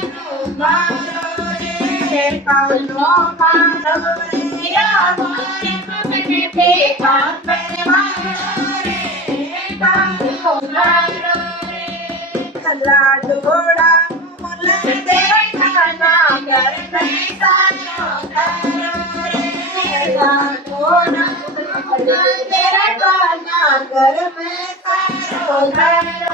કાનો મારો રે રામો રે મને પીતાંબર મારો રે કાનો મારો રે કલા ડોળા મોલ દેખાના ઘર મેં સારો તારો રે ડોળા મોલ દેખાના ઘર મેં સારો તારો